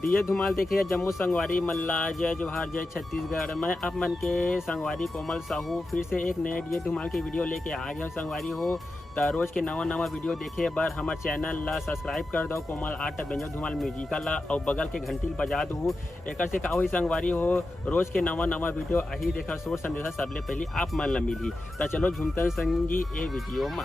दिए धुमाल देखे जम्मू संगवारी मल्ला जय जोहार जय छत्तीसगढ़। मैं आप मन के संगवारी कोमल साहू फिर से एक नए दिए धुमाल की वीडियो लेके आ गया संगवारी हो। तो रोज के नवा वीडियो देखे बर हमारे चैनल ला सब्सक्राइब कर दो कोमल आर्ट बेंजो धुमाल म्यूजिकल ला और बगल के घंटी बजा दू। एक से का हुई संगवारी हो रोज के नवा वीडियो अही देखा सोच संदेशा सबले पहले आप मन ला मिली। तो चलो झुमतन संगी ए वीडियो में।